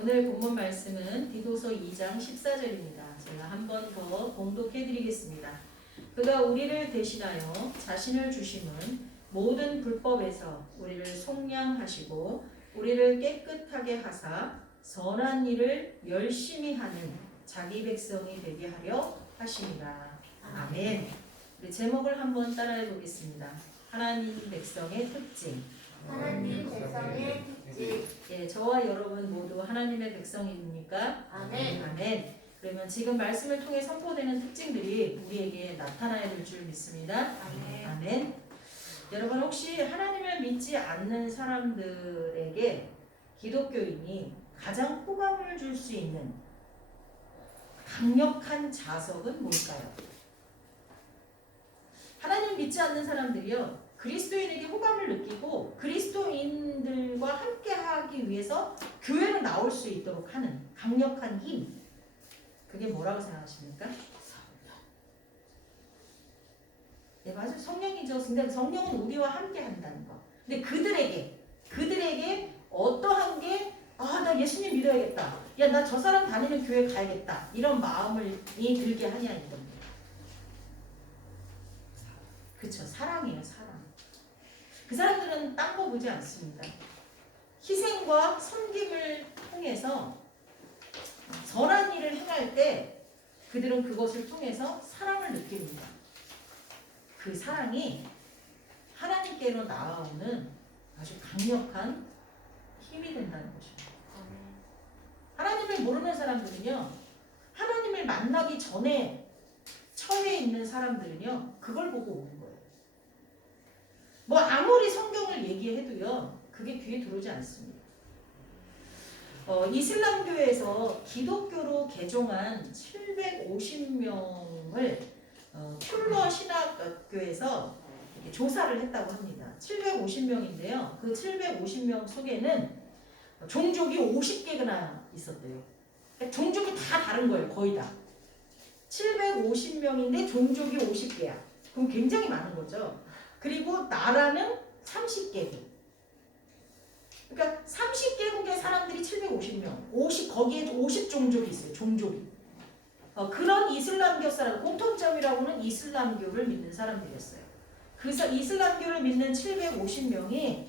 오늘 본문 말씀은 디도서 2장 14절입니다. 제가 한 번 더 봉독해 드리겠습니다. 그가 우리를 대신하여 자신을 주심은 모든 불법에서 우리를 속량하시고 우리를 깨끗하게 하사 선한 일을 열심히 하는 자기 백성이 되게 하려 하심이라. 아멘. 우리 제목을 한번 따라해 보겠습니다. 하나님 백성의 특징. 하나님 백성의 특징. 예, 저와 여러분 모두 하나님의 백성입니까? 아멘. 아멘. 그러면 지금 말씀을 통해 선포되는 특징들이 우리에게 나타나야 될 줄 믿습니다. 아멘. 아멘. 여러분 혹시 하나님을 믿지 않는 사람들에게 기독교인이 가장 호감을 줄 수 있는 강력한 자석은 뭘까요? 하나님 믿지 않는 사람들이요, 그리스도인에게 호감을 느끼고 그리스도인들과 함께 하기 위해서 교회로 나올 수 있도록 하는 강력한 힘, 그게 뭐라고 생각하십니까? 네, 맞아요. 성령이죠. 근데 성령은 우리와 함께 한다는 거. 근데 그들에게 어떠한 게, 나 예수님 믿어야겠다. 야, 나 저 사람 다니는 교회 가야겠다. 이런 마음을 들게 하냐는 겁니다. 그쵸. 사랑이에요, 사랑. 그 사람들은 딴 거 보지 않습니다. 희생과 섬김을 통해서 선한 일을 행할 때 그들은 그것을 통해서 사랑을 느낍니다. 그 사랑이 하나님께로 나아오는 아주 강력한 힘이 된다는 것입니다. 하나님을 모르는 사람들은요, 하나님을 만나기 전에 처해 있는 사람들은요, 그걸 보고 오는 거예요. 뭐 아무리 성경을 얘기해도요, 그게 귀에 들어오지 않습니다. 이슬람교에서 기독교로 개종한 750명을 툴러 신학교에서 조사를 했다고 합니다. 750명인데요. 그 750명 속에는 종족이 50개나 있었대요. 그러니까 종족이 다 다른 거예요. 거의 다. 750명인데 종족이 50개야. 그럼 굉장히 많은 거죠. 그리고 나라는 30개국. 그러니까 30개국의 사람들이 750명. 거기에 50종족이 있어요. 종족이. 그런 이슬람교 사람, 공통점이라고는 이슬람교를 믿는 사람들이었어요. 그래서 이슬람교를 믿는 750명이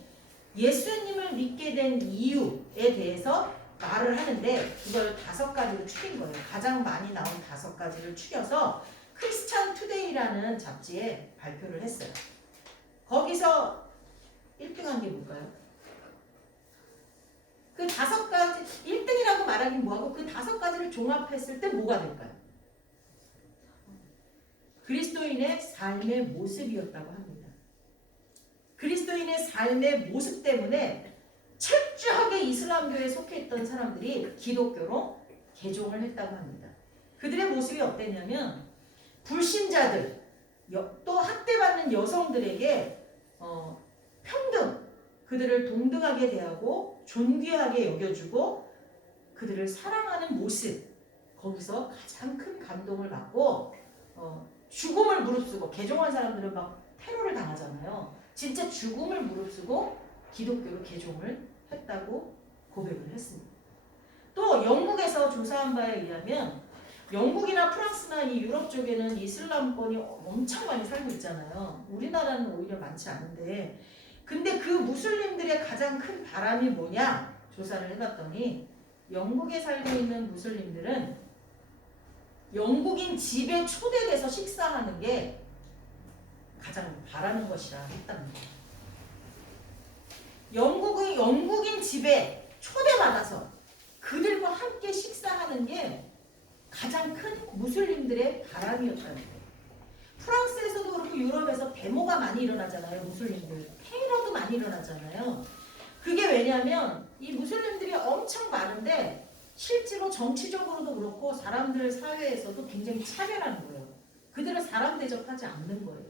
예수님을 믿게 된 이유에 대해서 말을 하는데, 그걸 5가지로 추린 거예요. 가장 많이 나온 5가지를 추려서 크리스찬 투데이라는 잡지에 발표를 했어요. 거기서 1등한 게 뭘까요? 그 5가지, 1등이라고 말하긴 뭐하고 그 5가지를 종합했을 때 뭐가 될까요? 그리스도인의 삶의 모습이었다고 합니다. 그리스도인의 삶의 모습 때문에 철저하게 이슬람교에 속해 있던 사람들이 기독교로 개종을 했다고 합니다. 그들의 모습이 어땠냐면, 불신자들, 또 학대받는 여성들에게 평등, 그들을 동등하게 대하고 존귀하게 여겨주고 그들을 사랑하는 모습, 거기서 가장 큰 감동을 받고 죽음을 무릅쓰고, 개종한 사람들은 막 테러를 당하잖아요. 진짜 죽음을 무릅쓰고 기독교로 개종을 했다고 고백을 했습니다. 또 영국에서 조사한 바에 의하면, 영국이나 프랑스나 이 유럽 쪽에는 이슬람권이 엄청 많이 살고 있잖아요. 우리나라는 오히려 많지 않은데, 근데 그 무슬림들의 가장 큰 바람이 뭐냐 조사를 해봤더니, 영국에 살고 있는 무슬림들은 영국인 집에 초대돼서 식사하는 게 가장 바라는 것이라 했답니다. 영국인 집에 초대받아서 그들과 함께 식사하는 게 가장 큰 무슬림들의 바람이었다는 거예요. 프랑스에서도 그렇고 유럽에서 데모가 많이 일어나잖아요. 무슬림들. 테러도 많이 일어나잖아요. 그게 왜냐면 이 무슬림들이 엄청 많은데 실제로 정치적으로도 그렇고 사람들 사회에서도 굉장히 차별하는 거예요. 그들은 사람 대접하지 않는 거예요.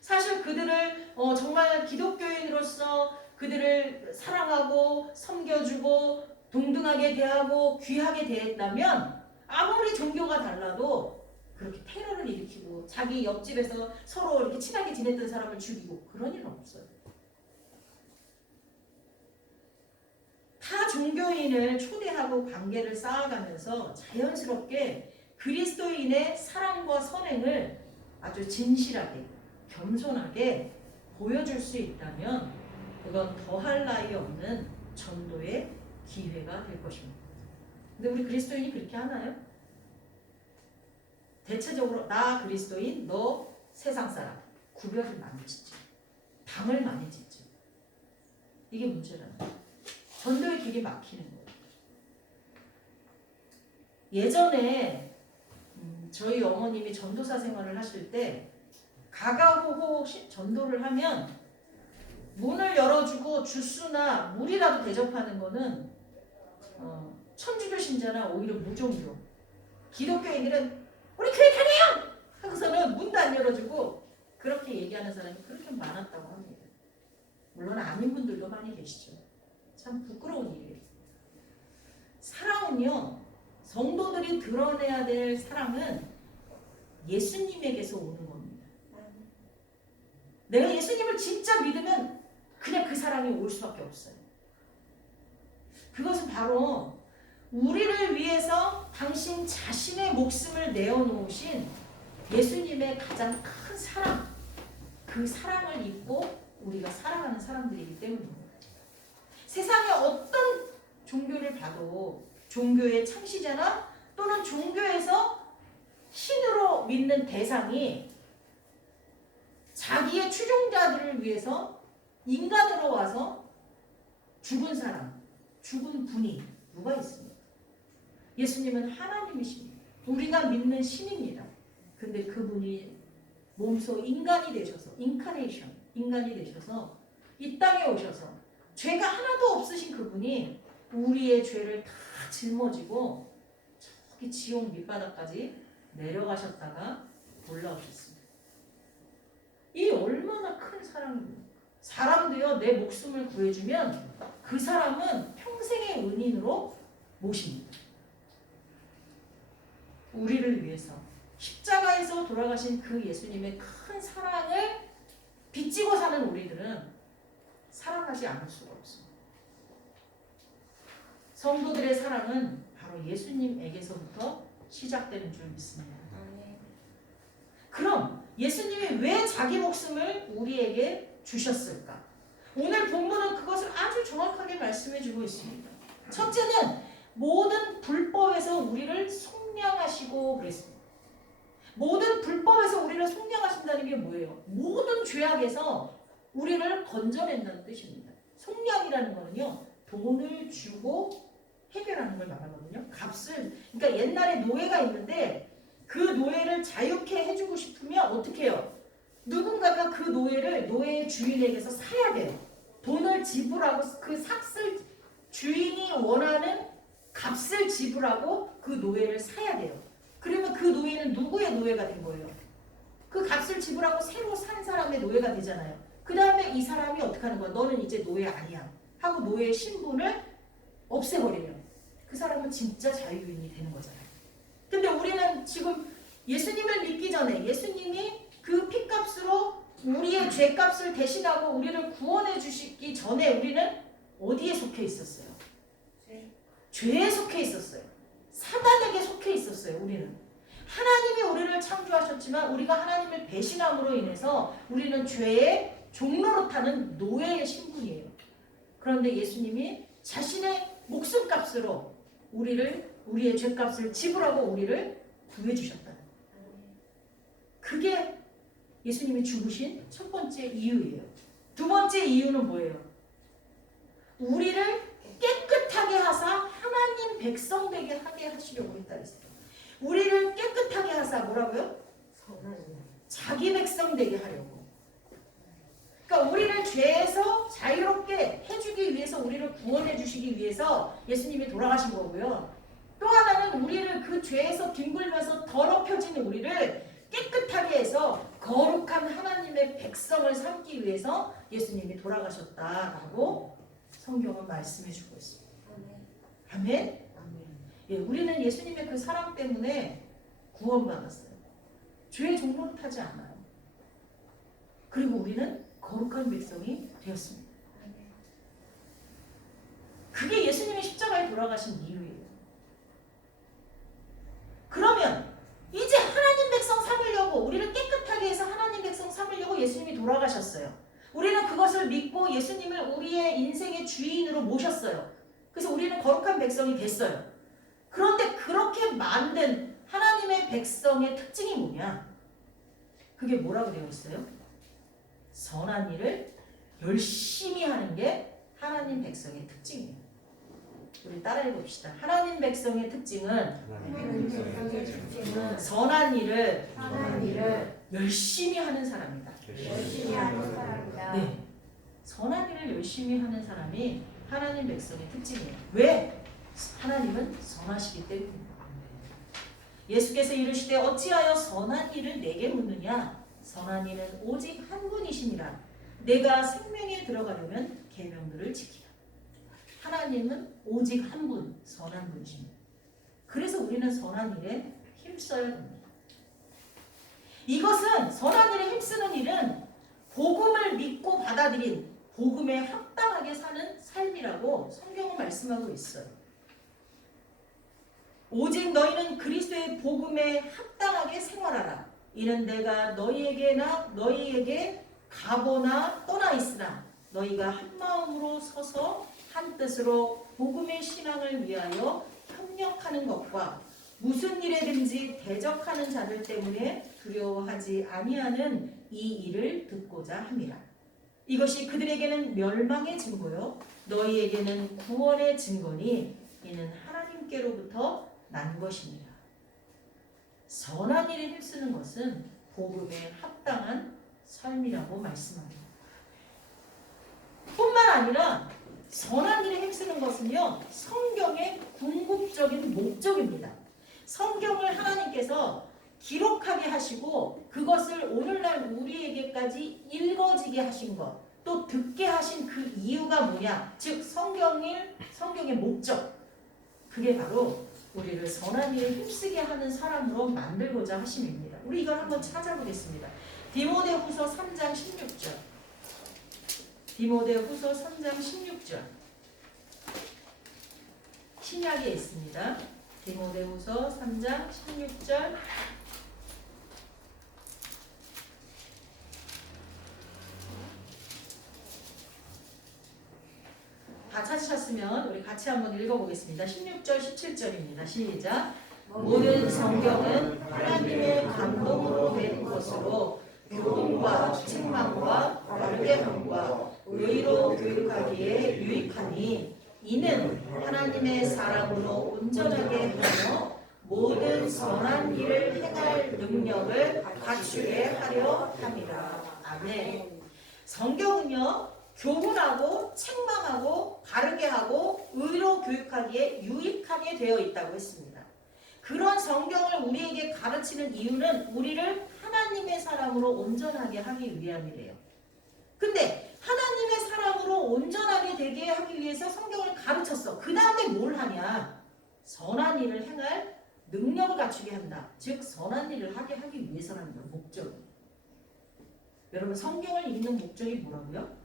사실 그들을 정말 기독교인으로서 그들을 사랑하고 섬겨주고 동등하게 대하고 귀하게 대했다면, 아무리 종교가 달라도 그렇게 테러를 일으키고 자기 옆집에서 서로 이렇게 친하게 지냈던 사람을 죽이고 그런 일은 없어요. 타 종교인을 초대하고 관계를 쌓아가면서 자연스럽게 그리스도인의 사랑과 선행을 아주 진실하게 겸손하게 보여줄 수 있다면 그건 더할 나위 없는 전도의 기회가 될 것입니다. 근데 우리 그리스도인이 그렇게 하나요? 대체적으로 나 그리스도인, 너 세상 사람 구별을 많이 짓죠. 방을 많이 짓죠. 이게 문제라는 거예요. 전도의 길이 막히는 거예요. 예전에 저희 어머님이 전도사 생활을 하실 때 가가호호 전도를 하면 문을 열어주고 주스나 물이라도 대접하는 거는 천주교 신자나 오히려 무종교 기독교인들은 우리 교회 다녀요! 하고서는 문도 안 열어주고 그렇게 얘기하는 사람이 그렇게 많았다고 합니다. 물론 아닌 분들도 많이 계시죠. 참 부끄러운 일이에요. 사랑은요, 성도들이 드러내야 될 사랑은 예수님에게서 오는 겁니다. 내가 예수님을 진짜 믿으면 그냥 그 사랑이 올 수밖에 없어요. 그것은 바로 우리를 위해서 당신 자신의 목숨을 내어놓으신 예수님의 가장 큰 사랑, 그 사랑을 입고 우리가 살아가는 사람들이기 때문입니다. 세상의 어떤 종교를 봐도 종교의 창시자나 또는 종교에서 신으로 믿는 대상이 자기의 추종자들을 위해서 인간으로 와서 죽은 사람, 죽은 분이 누가 있습니까? 예수님은 하나님이십니다. 우리가 믿는 신입니다. 근데 그분이 몸소 인간이 되셔서 인카네이션, 인간이 되셔서 이 땅에 오셔서 죄가 하나도 없으신 그분이 우리의 죄를 다 짊어지고 저기 지옥 밑바닥까지 내려가셨다가 올라오셨습니다. 이 얼마나 큰 사랑입니까? 사람도요, 내 목숨을 구해주면 그 사람은 평생의 은인으로 모십니다. 우리를 위해서 십자가에서 돌아가신 그 예수님의 큰 사랑을 빚지고 사는 우리들은 사랑하지 않을 수가 없습니다. 성도들의 사랑은 바로 예수님에게서부터 시작되는 줄 믿습니다. 그럼 예수님이 왜 자기 목숨을 우리에게 주셨을까? 오늘 본문은 그것을 아주 정확하게 말씀해 주고 있습니다. 첫째는 모든 불법에서 우리를 속량하시고 그랬습니다. 모든 불법에서 우리를 속량하신다는 게 뭐예요? 모든 죄악에서 우리를 건져낸다는 뜻입니다. 속량이라는 거는요, 돈을 주고 해결하는 걸 말하거든요. 값을, 그러니까 옛날에 노예가 있는데 그 노예를 자유케 해주고 싶으면 어떻게 해요? 누군가가 그 노예를 노예의 주인에게서 사야 돼요. 돈을 지불하고 그 삭슬 주인이 원하는 값을 지불하고 그 노예를 사야 돼요. 그러면 그 노예는 누구의 노예가 된 거예요? 그 값을 지불하고 새로 산 사람의 노예가 되잖아요. 그 다음에 이 사람이 어떻게 하는 거야? 너는 이제 노예 아니야 하고 노예의 신분을 없애버리면 그 사람은 진짜 자유인이 되는 거잖아요. 근데 우리는 지금 예수님을 믿기 전에 예수님이 그 피값으로 우리의 죄값을 대신하고 우리를 구원해 주시기 전에 우리는 어디에 속해 있었어요? 죄에 속해 있었어요. 사단에게 속해 있었어요. 우리는 하나님이 우리를 창조하셨지만 우리가 하나님을 배신함으로 인해서 우리는 죄의 종로로 타는 노예의 신분이에요. 그런데 예수님이 자신의 목숨값으로 우리의 죄값을 지불하고 우리를 구해주셨다. 그게 예수님이 죽으신 첫 번째 이유예요. 두 번째 이유는 뭐예요? 우리를 깨끗하게 하사 하나님 백성 되게 하게 하시려고 했다 그랬어요. 우리를 깨끗하게 하사 뭐라고요? 자기 백성 되게 하려고. 그러니까 우리를 죄에서 자유롭게 해주기 위해서 우리를 구원해 주시기 위해서 예수님이 돌아가신 거고요. 또 하나는 우리를 그 죄에서 뒹굴면서 더럽혀진 우리를 깨끗하게 해서 거룩한 하나님의 백성을 삼기 위해서 예수님이 돌아가셨다라고 성경은 말씀해 주고 있습니다. 아멘? 예, 우리는 예수님의 그 사랑 때문에 구원받았어요. 죄의 종로를 타지 않아요. 그리고 우리는 거룩한 백성이 되었습니다. 그게 예수님 돌아가신 이유예요. 그러면 이제 하나님 백성 삼으려고, 우리를 깨끗하게 해서 하나님 백성 삼으려고 예수님이 돌아가셨어요. 우리는 그것을 믿고 예수님을 우리의 인생의 주인으로 모셨어요. 그래서 우리는 거룩한 백성이 됐어요. 그런데 그렇게 만든 하나님의 백성의 특징이 뭐냐? 그게 뭐라고 되어 있어요? 선한 일을 열심히 하는 게 하나님 백성의 특징이에요. 우리 따라해 봅시다. 하나님 백성의 특징은 하나님 백성의 특징은 선한 일을 선한 일을 열심히 하는 사람이다. 열심히 하는 사람이다. 네. 선한 일을 열심히 하는 사람이 하나님 백성의 특징이에요. 왜? 하나님은 선하시기 때문입니다. 예수께서 이르시되 어찌하여 선한 일을 내게 묻느냐? 선한 이는 오직 한 분이시니라. 내가 생명에 들어가려면 계명들을 지키라. 하나님은 오직 한 분, 선한 분이십니다. 그래서 우리는 선한 일에 힘써야 됩니다. 이것은 선한 일에 힘쓰는 일은 복음을 믿고 받아들인 복음에 합당하게 사는 삶이라고 성경은 말씀하고 있어요. 오직 너희는 그리스도의 복음에 합당하게 생활하라. 이는 내가 너희에게 가보나 떠나 있으나 너희가 한 마음으로 서서 한 뜻으로 복음의 신앙을 위하여 협력하는 것과 무슨 일에든지 대적하는 자들 때문에 두려워하지 아니하는 이 일을 듣고자 함이라. 이것이 그들에게는 멸망의 증거요 너희에게는 구원의 증거니 이는 하나님께로부터 난 것입니다. 선한 일에 힘쓰는 것은 복음에 합당한 삶이라고 말씀합니다. 뿐만 아니라 선한 일에 힘쓰는 것은요, 성경의 궁극적인 목적입니다. 성경을 하나님께서 기록하게 하시고 그것을 오늘날 우리에게까지 읽어지게 하신 것, 또 듣게 하신 그 이유가 뭐냐? 즉 성경의 목적. 그게 바로 우리를 선한 일에 힘쓰게 하는 사람으로 만들고자 하심입니다. 우리 이걸 한번 찾아보겠습니다. 디모데후서 3장 16절. 디모데후서 3장 16절. 신약에 있습니다. 디모데후서 3장 16절. 다 찾으셨으면 우리 같이 한번 읽어보겠습니다. 16절, 17절입니다. 시작. 모든 성경은 하나님의 감동으로 된 것으로 교훈과 책망과 바르게 함과 의로 교육하기에 유익하니 이는 하나님의 사람으로 온전하게 하며 모든 선한 일을 행할 능력을 갖추게 하려 함이라. 아멘. 성경은요, 교훈하고 책망하고 바르게 하고 의로 교육하기에 유익하게 되어 있다고 했습니다. 그런 성경을 우리에게 가르치는 이유는 우리를 하나님의 사람으로 온전하게 하기 위함이래요. 근데 하나님의 사람으로 온전하게 되게 하기 위해서 성경을 가르쳤어. 그 다음에 뭘 하냐? 선한 일을 행할 능력을 갖추게 한다. 즉 선한 일을 하게 하기 위해서라는 거예요. 목적이. 여러분 성경을 읽는 목적이 뭐라고요?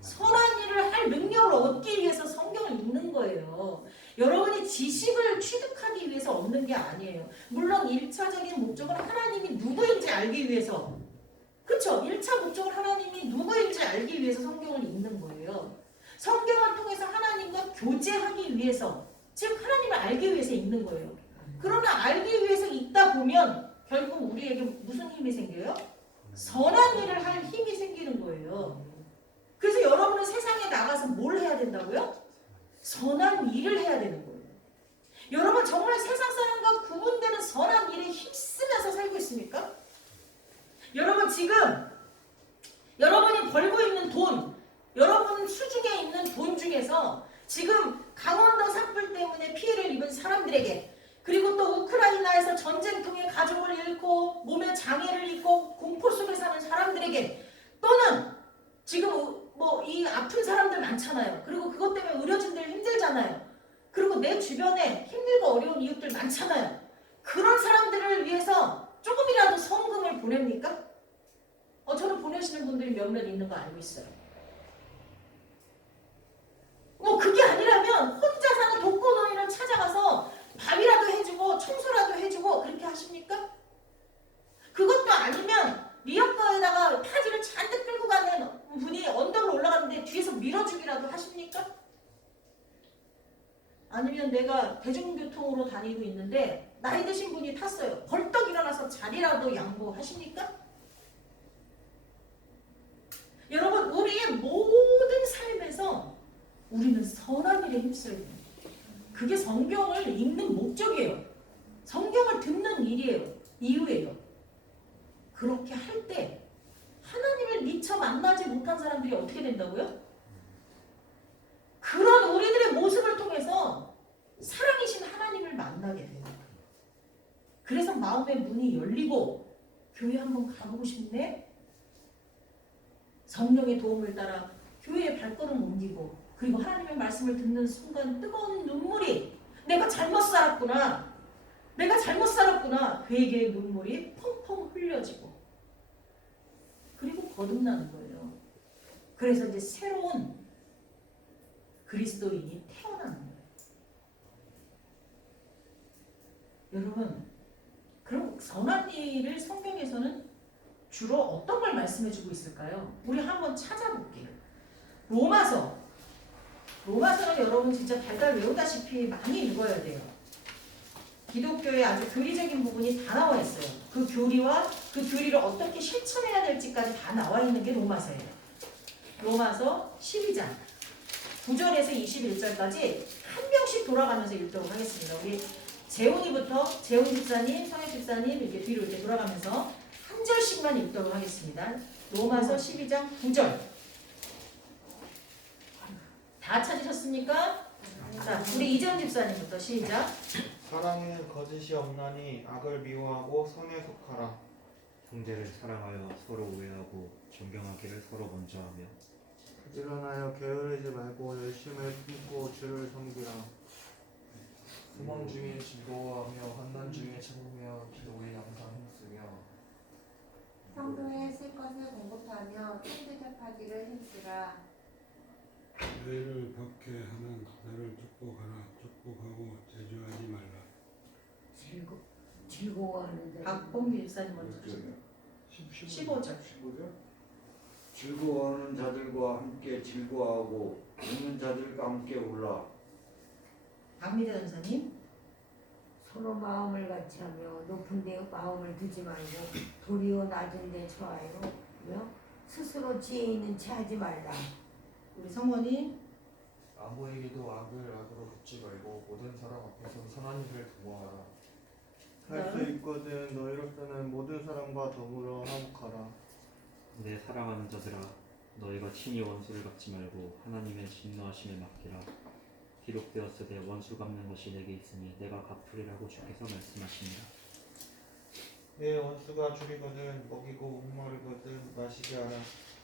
선한 일을 할 능력을 얻기 위해서 성경을 읽는 거예요. 여러분이 지식을 취득하기 위해서 얻는 게 아니에요. 물론 1차적인 목적은 하나님이 누구인지 알기 위해서, 그렇죠? 1차 목적은 하나님이 누구인지 알기 위해서 성경을 읽는 거예요. 성경을 통해서 하나님과 교제하기 위해서, 즉 하나님을 알기 위해서 읽는 거예요. 그러나 알기 위해서 읽다 보면 결국 우리에게 무슨 힘이 생겨요? 선한 일을 할 힘이 생기는 거예요. 그래서 여러분은 세상에 나가서 뭘 해야 된다고요? 선한 일을 해야 되는 거예요. 여러분 정말 세상 사람과 구분되는 선한 일에 힘쓰면서 살고 있습니까? 여러분 지금 여러분이 벌고 있는 돈, 여러분 수중에 있는 돈 중에서 지금 강원도 산불 때문에 피해를 입은 사람들에게, 그리고 또 우크라이나에서 전쟁통에 가족을 잃고 몸에 장애를 입고 공포 속에 사는 사람들에게, 또는 지금 이 아픈 사람들 많잖아요. 그리고 그것 때문에 의료진들 힘들잖아요. 그리고 내 주변에 힘들고 어려운 이웃들 많잖아요. 그런 사람들을 위해서 조금이라도 성금을 보냅니까? 저는 보내시는 분들이 몇몇 있는 거 알고 있어요. 그게 아니라면 혼자 사는 독거노인 아니면 내가 대중교통으로 다니고 있는데 나이 드신 분이 탔어요. 벌떡 일어나서 자리라도 양보하십니까? 여러분, 우리의 모든 삶에서 우리는 선한 일에 힘써야 돼요. 그게 성경을 읽는 목적이에요. 성경을 듣는 일이에요. 이유예요. 그렇게 할 때 하나님을 미처 만나지 못한 사람들이 어떻게 된다고요? 그런 우리들의 모습을 통해서 사랑이신 하나님을 만나게 돼요. 그래서 마음의 문이 열리고 교회 한번 가보고 싶네? 성령의 도움을 따라 교회에 발걸음 옮기고 그리고 하나님의 말씀을 듣는 순간 뜨거운 눈물이 내가 잘못 살았구나. 내가 잘못 살았구나. 회개의 눈물이 펑펑 흘려지고 그리고 거듭나는 거예요. 그래서 이제 새로운 그리스도인이 태어나는 거예요. 여러분, 그럼 선한 일을 성경에서는 주로 어떤 걸 말씀해주고 있을까요? 우리 한번 찾아볼게요. 로마서는 여러분 진짜 달달 외우다시피 많이 읽어야 돼요. 기독교의 아주 교리적인 부분이 다 나와 있어요. 그 교리와 그 교리를 어떻게 실천해야 될지까지 다 나와 있는 게 로마서예요. 로마서 12장 9절에서 21절까지 한 명씩 돌아가면서 읽도록 하겠습니다. 우리 재훈 집사님, 성현 집사님 이렇게 뒤로 이렇게 돌아가면서 한 절씩만 읽도록 하겠습니다. 로마서 12장 9절. 다 찾으셨습니까? 자, 우리 이재훈 집사님부터 시작. 사랑에는 거짓이 없나니 악을 미워하고 선에 속하라. 형제를 사랑하여 서로 우애하고 존경하기를 서로 먼저 하며 부지런하여 게으르지 말고 열심을 품고 주를 섬기라. 소망 중에 즐거워하며 환난 중에 참으며 기도에 항상 힘쓰며 성도에 쓸 것을 공급하며 통대접하기를 힘쓰라. 너희를 박해하는 그들을 축복하라. 축복하고 저주하지 말라. 즐거워하는 자. 박봉기 집사님 먼저 주세요. 15절. 즐거워하는 자들과 함께 즐거워하고 웃는 자들과 함께 울라. 박미대 전사님. 서로 마음을 같이하며 높은 데 마음을 두지 말고 도리어 낮은 데 처하여 스스로 지혜 있는 채 하지 말라. 우리 성원이. 아무에게도 악을 악으로 갚지 말고 모든 사람 앞에서 선한 일을 도모하라. 할 수 있거든 너희로서는 모든 사람과 더불어 화목하라. 내 사랑하는 자들아 너희가 친히 원수를 갚지 말고 하나님의 진노하심에 맡기라. 기록되었으되 원수 갚는 것이 내게 있으니 내가 갚으리라고 주께서 말씀하십니다. 내 원수가 줄이거든 먹이고 목마르거든 마시게 하라.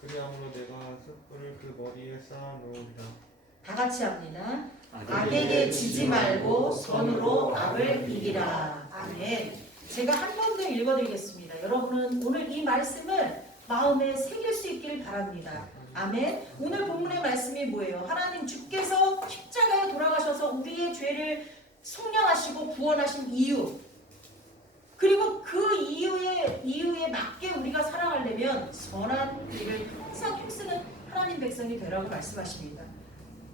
그리함으로 내가 숯불을 그 머리에 쌓아 놓으리라. 다 같이 합니다. 악에게 지지 말고 선으로 악을 이기라. 아멘. 제가 한 번 더 읽어드리겠습니다. 여러분은 오늘 이 말씀을 마음에 새길 수 있기를 바랍니다. 아멘. 오늘 본문의 말씀이 뭐예요? 하나님 주께서 십자가에 돌아가셔서 우리의 죄를 속량하시고 구원하신 이유, 그리고 그 이유에 맞게 우리가 살아가려면 선한 일을 항상 힘쓰는 하나님 백성이 되라고 말씀하십니다.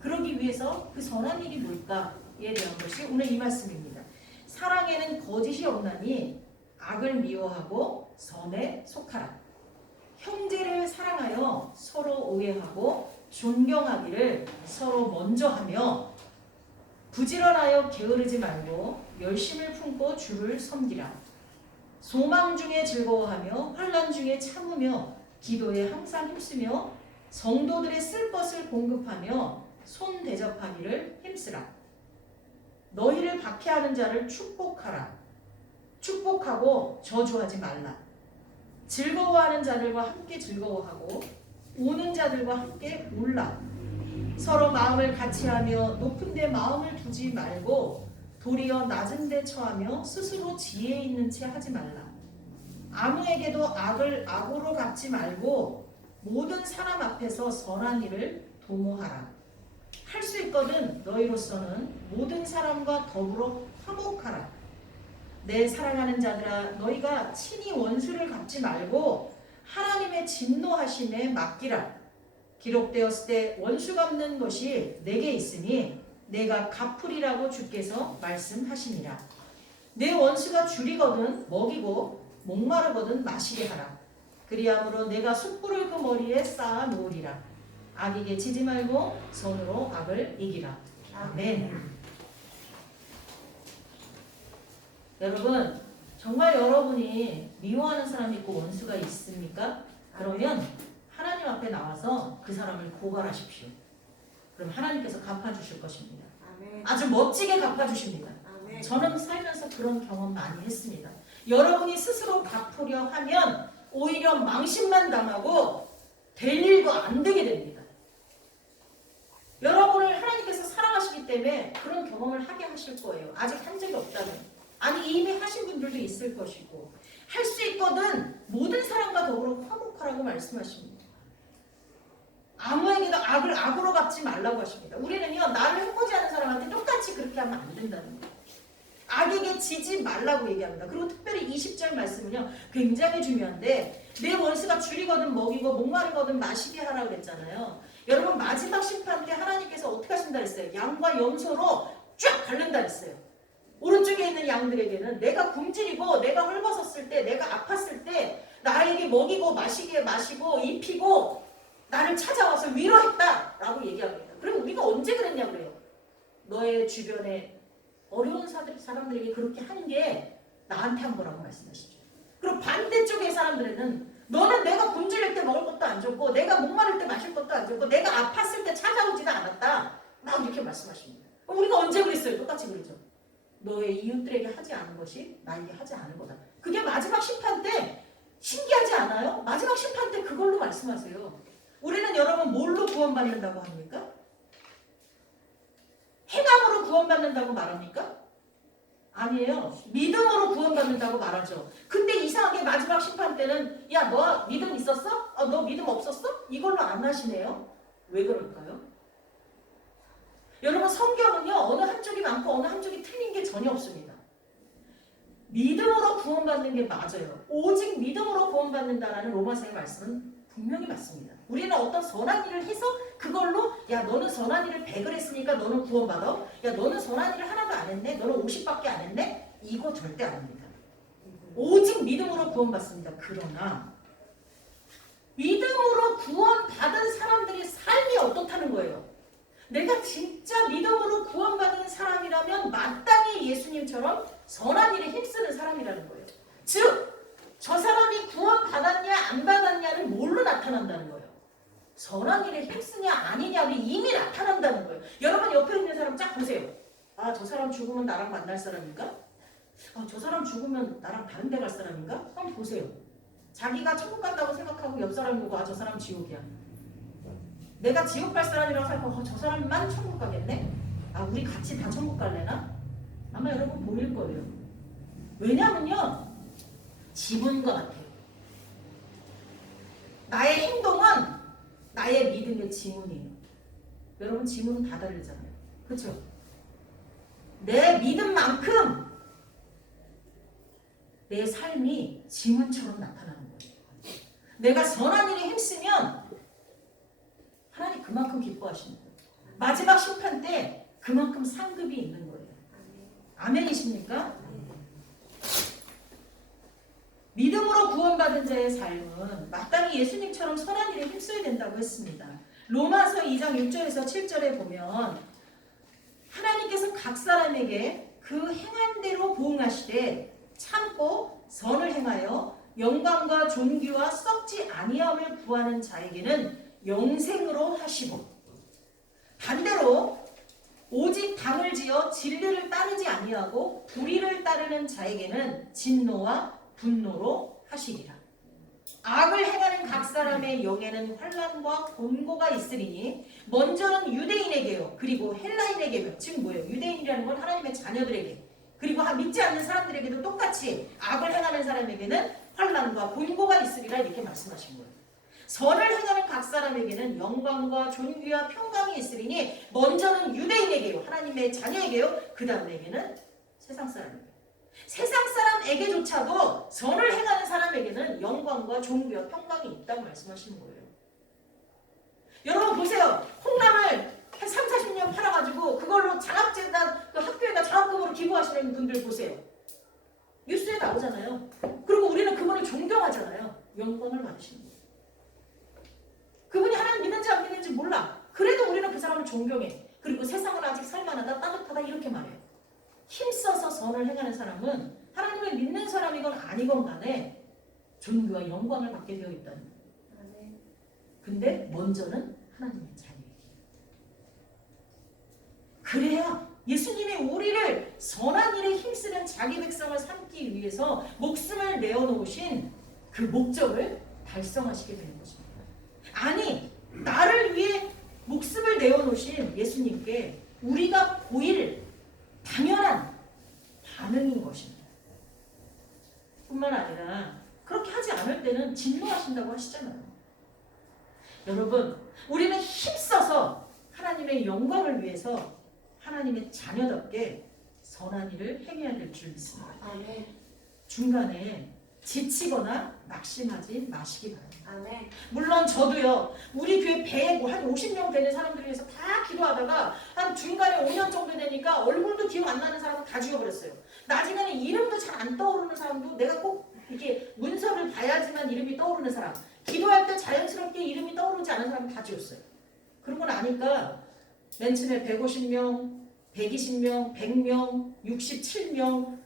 그러기 위해서 그 선한 일이 뭘까에 대한 것이 오늘 이 말씀입니다. 사랑에는 거짓이 없나니 악을 미워하고 선에 속하라. 형제를 사랑하여 서로 오해하고 존경하기를 서로 먼저 하며 부지런하여 게으르지 말고 열심을 품고 주를 섬기라. 소망 중에 즐거워하며 환난 중에 참으며 기도에 항상 힘쓰며 성도들의 쓸 것을 공급하며 손 대접하기를 힘쓰라. 너희를 박해하는 자를 축복하라. 축복하고 저주하지 말라. 즐거워하는 자들과 함께 즐거워하고 우는 자들과 함께 울라. 서로 마음을 같이하며 높은 데 마음을 두지 말고 도리어 낮은 데 처하며 스스로 지혜 있는 채 하지 말라. 아무에게도 악을 악으로 갚지 말고 모든 사람 앞에서 선한 일을 도모하라. 할 수 있거든 너희로서는 모든 사람과 더불어 화목하라. 내 사랑하는 자들아 너희가 친히 원수를 갚지 말고 하나님의 진노하심에 맡기라. 기록되었을 때 원수 갚는 것이 내게 있으니 내가 갚으리라고 주께서 말씀하시니라. 내 원수가 줄이거든 먹이고 목마르거든 마시게 하라. 그리함으로 내가 숯불을 그 머리에 쌓아 놓으리라. 악에게 지지 말고 손으로 악을 이기라. 아멘. 여러분, 정말 여러분이 미워하는 사람이 있고 원수가 있습니까? 그러면 하나님 앞에 나와서 그 사람을 고발하십시오. 그럼 하나님께서 갚아주실 것입니다. 아멘. 아주 멋지게 갚아주십니다. 아멘. 저는 살면서 그런 경험 많이 했습니다. 여러분이 스스로 갚으려 하면 오히려 망신만 당하고 될 일도 안 되게 됩니다. 여러분을 하나님께서 사랑하시기 때문에 그런 경험을 하게 하실 거예요. 아직 한 적이 없다면. 아니 이미 하신 분들도 있을 것이고 할 수 있거든 모든 사람과 더불어 화목하라고 말씀하십니다. 아무에게도 악을 악으로 갚지 말라고 하십니다. 우리는요 나를 해코지 하는 사람한테 똑같이 그렇게 하면 안 된다는 거예요. 악에게 지지 말라고 얘기합니다. 그리고 특별히 20절 말씀은요 굉장히 중요한데 내 원수가 줄이거든 먹이고 목마르거든 마시게 하라고 그랬잖아요. 여러분 마지막 심판 때 하나님께서 어떻게 하신다 했어요? 양과 염소로 쫙 바른다 했어요. 오른쪽에 있는 양들에게는 내가 굶주리고 내가 헐벗었을 때 내가 아팠을 때 나에게 먹이고 마시게 마시고 입히고 나를 찾아와서 위로했다 라고 얘기합니다. 그럼 우리가 언제 그랬냐 그래요. 너의 주변에 어려운 사람들에게 그렇게 하는 게 나한테 한 거라고 말씀하시죠. 그리고 반대쪽의 사람들에는 너는 내가 굶주릴 때 먹을 것도 안 줬고 내가 목마를 때 마실 것도 안 줬고 내가 아팠을 때 찾아오지도 않았다 막 이렇게 말씀하십니다. 우리가 언제 그랬어요? 똑같이 그러죠. 너의 이웃들에게 하지 않은 것이 나에게 하지 않은 거다. 그게 마지막 심판 때 신기하지 않아요? 마지막 심판 때 그걸로 말씀하세요. 우리는 여러분 뭘로 구원받는다고 합니까? 행함으로 구원받는다고 말합니까? 아니에요. 믿음으로 구원받는다고 말하죠. 근데 이상하게 마지막 심판 때는 야, 너 믿음 있었어? 너 믿음 없었어? 이걸로 안 하시네요. 왜 그럴까요? 여러분 성경은요 어느 한쪽이 많고 어느 한쪽이 틀린 게 전혀 없습니다. 믿음으로 구원받는 게 맞아요. 오직 믿음으로 구원받는다라는 로마서의 말씀은 분명히 맞습니다. 우리는 어떤 선한 일을 해서 그걸로 야 너는 선한 일을 100을 했으니까 너는 구원받아. 야 너는 선한 일을 하나도 안 했네. 너는 50밖에 안 했네. 이거 절대 아닙니다. 오직 믿음으로 구원받습니다. 그러나 믿음으로 구원받은 사람들의 삶이 어떻다는 거예요. 내가 진짜 믿음으로 구원받은 사람이라면 마땅히 예수님처럼 선한 일에 힘쓰는 사람이라는 거예요. 즉, 저 사람이 구원받았냐 안 받았냐는 뭘로 나타난다는 거예요. 선한 일에 힘쓰냐 아니냐를 이미 나타난다는 거예요. 여러분 옆에 있는 사람 쫙 보세요. 아, 저 사람 죽으면 나랑 만날 사람인가? 아, 저 사람 죽으면 나랑 다른 데 갈 사람인가? 한번 보세요. 자기가 천국 간다고 생각하고 옆 사람 보고 아, 저 사람 지옥이야. 내가 지옥 갈 사람이라고 생각하고 저 사람만 천국 가겠네? 아 우리 같이 다 천국 갈래나? 아마 여러분 보일 거예요. 왜냐면요 지문과 같아요. 나의 행동은 나의 믿음의 지문이에요. 여러분 지문은 다 다르잖아요. 그렇죠? 내 믿음만큼 내 삶이 지문처럼 나타나는 거예요. 내가 선한 일에 힘쓰면 하나님 그만큼 기뻐하시는 거예요. 마지막 심판 때 그만큼 상급이 있는 거예요. 아멘이십니까? 믿음으로 구원받은 자의 삶은 마땅히 예수님처럼 선한 일에 힘써야 된다고 했습니다. 로마서 2장 6절에서 7절에 보면 하나님께서 각 사람에게 그 행한 대로 보응하시되 참고 선을 행하여 영광과 존귀와 썩지 아니함을 구하는 자에게는 영생으로 하시고 반대로 오직 당을 지어 진리를 따르지 아니하고 불의를 따르는 자에게는 진노와 분노로 하시리라. 악을 행하는 각 사람의 영에는 환난과 곤고가 있으리니 먼저는 유대인에게요 그리고 헬라인에게요. 즉 뭐예요? 유대인이라는 건 하나님의 자녀들에게 그리고 믿지 않는 사람들에게도 똑같이 악을 행하는 사람에게는 환난과 곤고가 있으리라 이렇게 말씀하신 거예요. 선을 행하는 각 사람에게는 영광과 존귀와 평강이 있으리니 먼저는 유대인에게요 하나님의 자녀에게요 그 다음에게는 세상 사람에게 세상 사람에게조차도 선을 행하는 사람에게는 영광과 존귀와 평강이 있다고 말씀하시는 거예요. 여러분 보세요. 콩나물 한 3, 40년 팔아가지고 그걸로 장학재단 그 학교에다 장학금으로 기부하시는 분들 보세요. 뉴스에 나오잖아요. 그리고 우리는 그분을 존경하잖아요. 영광을 받으시는 거예요. 그분이 하나님 믿는지 안 믿는지 몰라. 그래도 우리는 그 사람을 존경해. 그리고 세상은 아직 살만하다, 따뜻하다 이렇게 말해요. 힘써서 선을 행하는 사람은 하나님을 믿는 사람이건 아니건 간에 존귀와 영광을 받게 되어 있다는 거예요. 아멘. 근데 먼저는 하나님의 자녀에게. 그래야 예수님이 우리를 선한 일에 힘쓰는 자기 백성을 삼기 위해서 목숨을 내어놓으신 그 목적을 달성하시게 되는 것입니다. 아니, 나를 위해 목숨을 내어놓으신 예수님께 우리가 보일 당연한 반응인 것입니다. 뿐만 아니라 그렇게 하지 않을 때는 진노하신다고 하시잖아요. 여러분, 우리는 힘써서 하나님의 영광을 위해서 하나님의 자녀답게 선한 일을 행해야 될 줄 믿습니다. 아멘. 중간에 지치거나 낙심하지 마시기 바랍니다. 아멘. 물론 저도요, 우리 교회 100, 한 50명 되는 사람들을 위해서 다 기도하다가 한 중간에 5년 정도 되니까 얼굴도 기억 안 나는 사람은 다 죽여버렸어요. 나중에는 이름도 잘 안 떠오르는 사람도 내가 꼭 이렇게 문서를 봐야지만 이름이 떠오르는 사람, 기도할 때 자연스럽게 이름이 떠오르지 않은 사람 다 지웠어요. 그러고 나니까 맨 처음에 150명, 120명, 100명, 67명,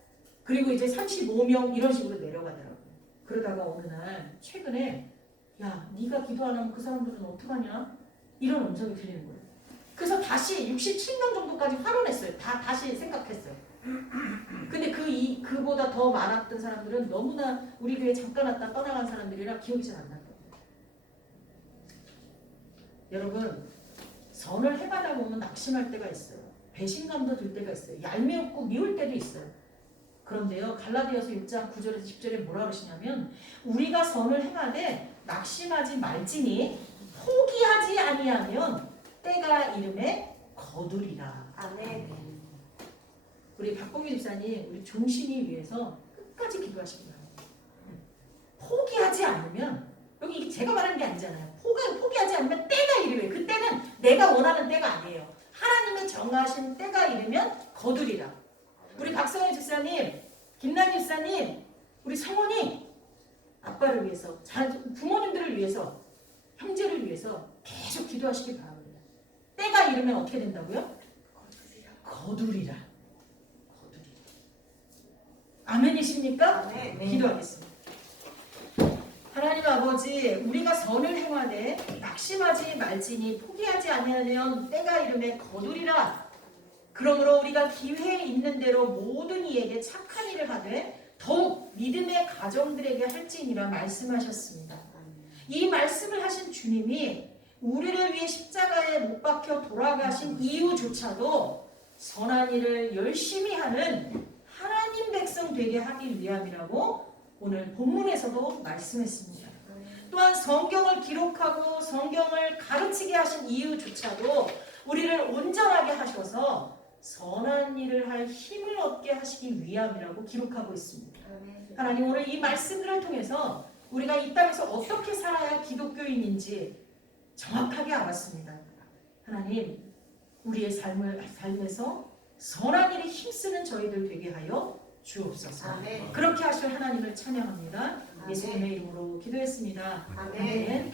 그리고 이제 35명 이런 식으로 내려가더라고요. 그러다가 어느 날 최근에 야, 네가 기도 안 하면 그 사람들은 어떡하냐? 이런 음성이 들리는 거예요. 그래서 다시 67명 정도까지 환원했어요. 다시 생각했어요. 근데 그보다 더 많았던 사람들은 너무나 우리 교회 잠깐 왔다 떠나간 사람들이라 기억이 잘 안 나요. 여러분, 선을 해가다 보면 낙심할 때가 있어요. 배신감도 들 때가 있어요. 얄미웠고 미울 때도 있어요. 그런데요, 갈라디아서 6장 9절에서 10절에 뭐라 그러시냐면 우리가 선을 행하되 낙심하지 말지니 포기하지 아니하면 때가 이름에 거두리라. 아멘. 우리 박봉규 집사님, 우리 종신이 위해서 끝까지 기도하시기 바랍니다. 포기하지 않으면, 여기 이게 제가 말하는 게 아니잖아요. 포기하지 않으면 때가 이르면, 그 때는 내가 원하는 때가 아니에요. 하나님의 정하신 때가 이르면 거두리라. 우리 박성현 집사님, 김남희 집사님, 우리 성원이 아빠를 위해서, 부모님들을 위해서, 형제를 위해서 계속 기도하시기 바랍니다. 때가 이르면 어떻게 된다고요? 거두리라. 아멘이십니까? 아멘. 기도하겠습니다. 하나님 아버지, 우리가 선을 행하되 낙심하지 말지니 포기하지 아니하면 때가 이름에 거두리라. 그러므로 우리가 기회에 있는 대로 모든 이에게 착한 일을 하되 더욱 믿음의 가정들에게 할지니라 말씀하셨습니다. 이 말씀을 하신 주님이 우리를 위해 십자가에 못 박혀 돌아가신 이유조차도 선한 일을 열심히 하는 하나님 백성 되게 하기 위함이라고 오늘 본문에서도 말씀했습니다. 또한 성경을 기록하고 성경을 가르치게 하신 이유조차도 우리를 온전하게 하셔서 선한 일을 할 힘을 얻게 하시기 위함이라고 기록하고 있습니다. 하나님, 오늘 이 말씀들을 통해서 우리가 이 땅에서 어떻게 살아야 기독교인인지 정확하게 알았습니다. 하나님, 우리의 삶에서 선한 일에 힘쓰는 저희들 되게 하여 주옵소서. 아멘. 그렇게 하실 하나님을 찬양합니다. 아멘. 예수님의 이름으로 기도했습니다. 아멘. 아멘.